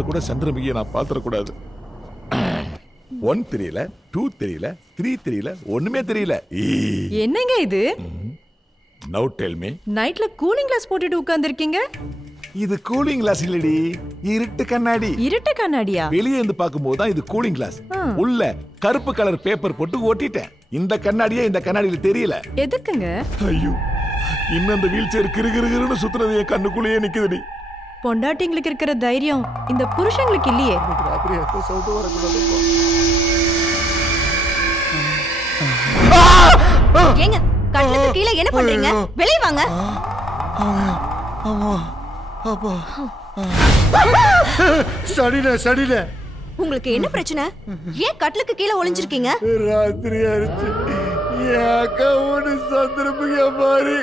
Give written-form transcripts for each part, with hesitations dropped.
கனவுல கூட சந்திரமுகியை நான் பாத்திரக்கூடாது. 1 தெரியல, 2 தெரியல, 3 தெரியல, ஒண்ணுமே தெரியல. என்னங்க இது? Now tell me. நைட்ல கூலிங் கிளாஸ் போட்டுட்டு உட்கார்ந்திருக்கீங்க. இது கூலிங் கிளாஸ் இல்லடி, இருட்டு கண்ணாடி. இருட்டு கண்ணாடியா? வெளியே இருந்து பாக்கும்போது தான் இது கூலிங் கிளாஸ். உள்ள கருப்பு கலர் பேப்பர் போட்டு ஒட்டிட்டேன். இந்த கண்ணாடியே இந்த கண்ணாடியில தெரியல. எதுக்குங்க? ஐயோ, இன்னும் அந்த வீல் சேர் கிறுகிறுன்னு சுத்துறது என் கண்ணுக்குள்ளேயே நிக்குதுடி. பொண்டாட்டிங்களுக்கு இருக்கிற தைரியம் இந்த புருஷங்களுக்கு இல்லையே. ராத்திரி எந்த சவுண்ட் வரக்கூடாது. ஏங்க கண்ணுக்கு கீழே என்ன பண்றீங்க? வெளிய வாங்க. சடில உங்களுக்கு என்ன பிரச்சனை? ஏன் கட்லுக்கு கீழே ஒளிஞ்சிருக்கீங்க? ராத்திரி ஆயிடுச்சு. என் அக்கா ஒண்ணு சந்திரமுகியா மாறி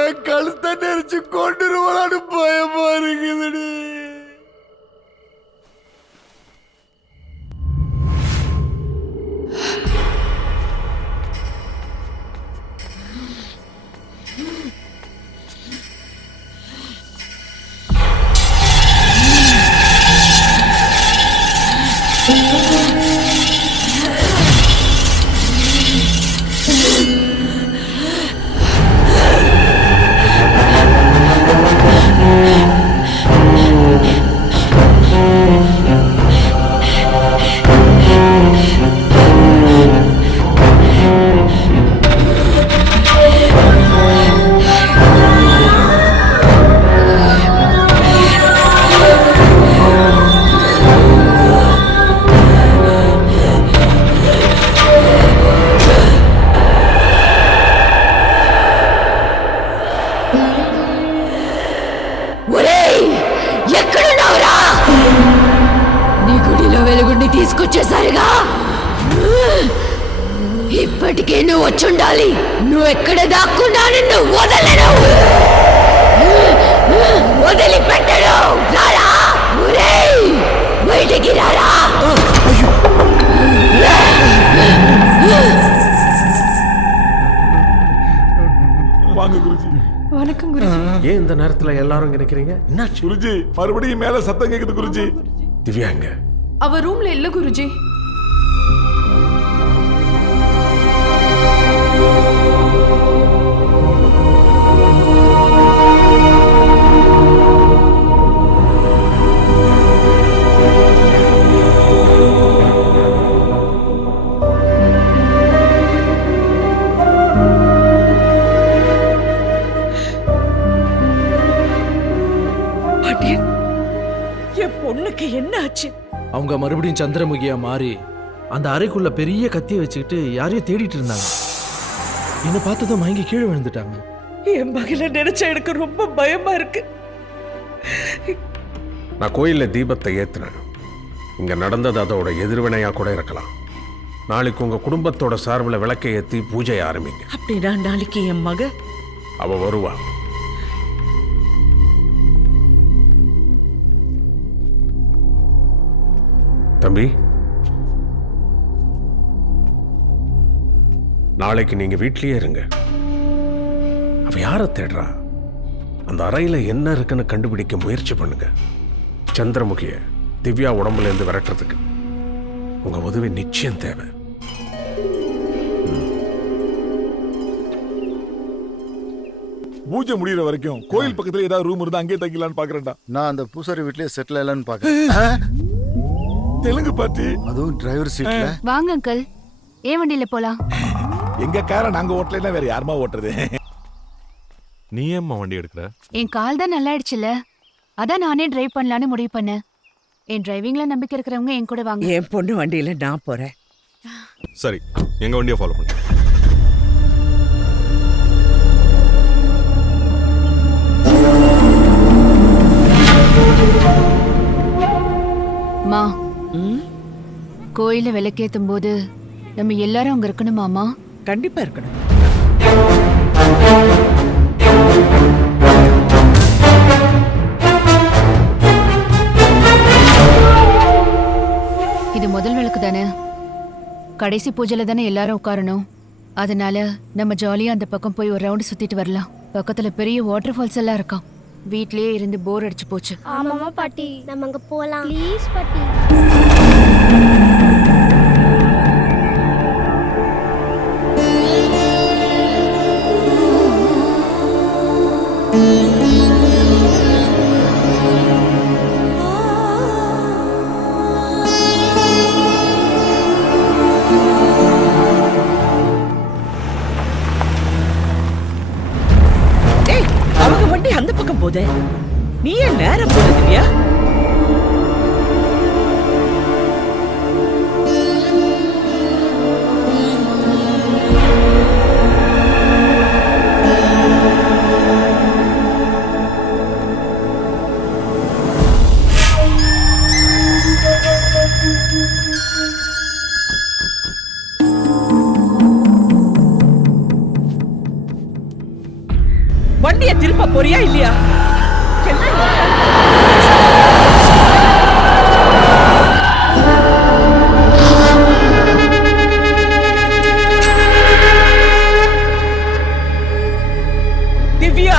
என் கழுத்தை நெரிச்சு கொண்டுருவான்னு பயமா இருக்குதுடி. తీసుకొచ్చేసారుగా ఇప్పటికే నువ్వు వచ్చుండాలి. నువ్వు ఎక్కడ దాక్కున్నా నిన్ను వదలను, వదిలిపెట్టను. రారా బయటికి రారా. வாங்க குருஜி. வணக்கம் குருஜி. ஏன் இந்த நேரத்துல எல்லாரும் இங்க நிக்கிறீங்க? என்னாச்சு குருஜி? மறுபடியும் மேல சத்தம் கேக்குது குருஜி. திவ்யாங்க அவ ரூம்ல இல்ல குருஜி. என் பொண்ணுக்கு என்ன ஆச்சு? அவங்க மறுபடியும் சந்திரமுகியா மாறி அந்த அறைக்குள்ள பெரிய கத்தியை வச்சுக்கிட்டு யாரையும் தேடிட்டு இருந்தாங்க. என்ன பார்த்ததும் மயங்கி கீழே விழுந்துட்டாங்க. என் மகளை நினைச்சா எனக்கு ரொம்ப பயமா இருக்கு. நான் கோயில்ல தீபத்தை ஏத்துனேன். இங்க நடந்தது அதோட எதிர்வினையா கூட இருக்கலாம். நாளைக்கு உங்க குடும்பத்தோட சார்பில் விளக்கை ஏத்தி பூஜையை ஆரம்பிங்க. அப்படின்னா நாளைக்கு என் மக அவ வருவா. தம்பி, நாளைக்கு நீங்க வீட்லயே இருங்க. அவ யாரை தேடுறா? அந்த அறையில என்ன இருக்குன்னு கண்டுபிடிக்க முயற்சி பண்ணுங்க. சந்திரமுகிய திவ்யா உடம்புல இருந்து விரட்டுறதுக்கு உங்க உதவி நிச்சயம் தேவை. பூஜை முடியற வரைக்கும் கோயில் பக்கத்துல ஏதாவது ரூம் இருந்தா அங்கேயே தங்கிடலான்னு பாக்குறேன்டா. நான் அந்த பூசாரி வீட்லயே செட்டில் ஆகலான்னு பாக்குறேன். தெலுங்கு பாட்டி. அதுவும் டிரைவர் சீட்ல. வாங்க அங்கிள், ஏன் வண்டியில போலாம்? எங்க காரை நாங்க ஓட்டலைன்னா வேற யாருமா ஓட்டுறது? நீ ஏம்மா வண்டி எடுக்கிற? என் கால் தான் நல்லா ஆயிடுச்சுல, அதான் நானே டிரைவ் பண்ணலான்னு முடிவு பண்ணேன். என் டிரைவிங்ல நம்பிக்கை இருக்கிறவங்க என் கூட வாங்க. என் பொண்ணு வண்டியில நான் போறேன். சரி, எங்க வண்டியை ஃபாலோ பண்ணு. மா, கோயில விளக்கேத்தும் போது நம்ம எல்லாரும் அங்க இருக்கணுமாமா? கண்டிப்பா இருக்கணும். இது முதல் விளக்கு தானே, கடைசி பூஜையில தானே எல்லாரும் உட்காரணும். அதனால நம்ம ஜாலியா அந்த பக்கம் போய் ஒரு ரவுண்ட் சுத்திட்டு வரலாம். பக்கத்துல பெரிய வாட்டர் ஃபால்ஸ் எல்லாம் இருக்காம். வீட்லயே இருந்து போர் அடிச்சு போச்சு. ஆமாமா பாட்டி, நம்ம அங்க போலாம் ப்ளீஸ் பாட்டி. டேய், அவங்க வண்டி அந்த பக்கம் போதே, நீ ஏன் நேரம் போற திவ்யா? வண்டியை திருப்ப போறியா இல்லையா? திவ்யா,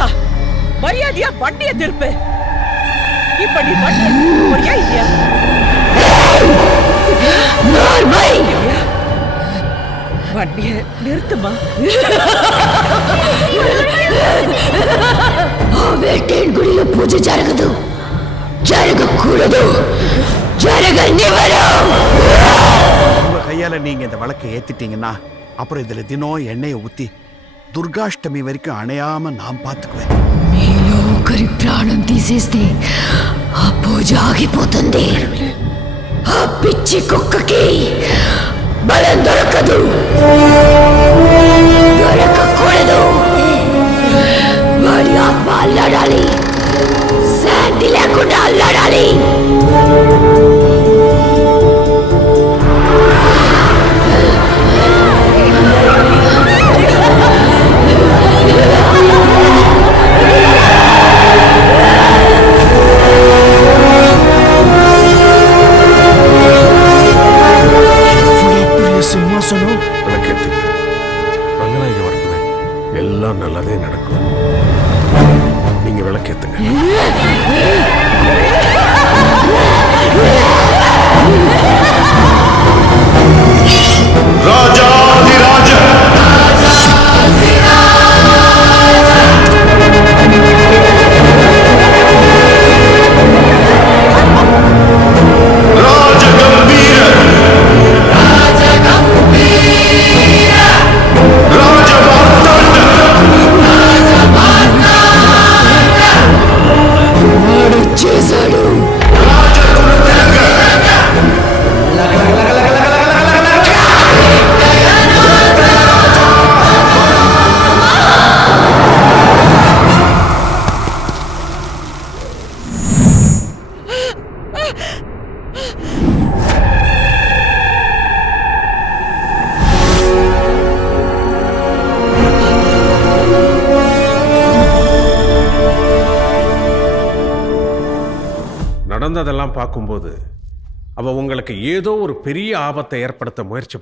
மரியாதையா வண்டியை திருப்பு. இப்ப நீ வண்டியை திருப்ப போறியா இல்லையா? திவ்யா, வண்டியை நிறுத்துமா. వేటేన్ గుడిలో పూజ జరగదు, జరగకూడదు, జరగనివ్వరు. உங்க கையால நீங்க இந்த வழக்கை ஏத்திட்டீங்கன்னா அப்புறம் இதுல தினம் எண்ணெயை ஊத்தி துர்காஷ்டமி வரைக்கும் அணையாம நான் பாத்துக்குவேன். మీలో ఒకరి ప్రాణం తీసేస్తే ఆ పూజ ఆగిపోతుంది. ఆ పిచ్చి కుక్కకి బలం దొరకదు, దొరకకూడదు. వాడి ఆత్మ అల్లాడాలి, శాంతి లేకుండా అల్లాడాలి. சிம்மாசனம் விளக்கேத்துங்க. ரங்கநாயகி வரட்டுமே, எல்லாம் நல்லதே நடக்கும். நீங்க விளக்கேத்துங்க. చేశాడు. நடந்ததெல்லாம் பார்க்கும்போது அவ உங்களுக்கு ஏதோ ஒரு பெரிய ஆபத்தை ஏற்படுத்த முயற்சி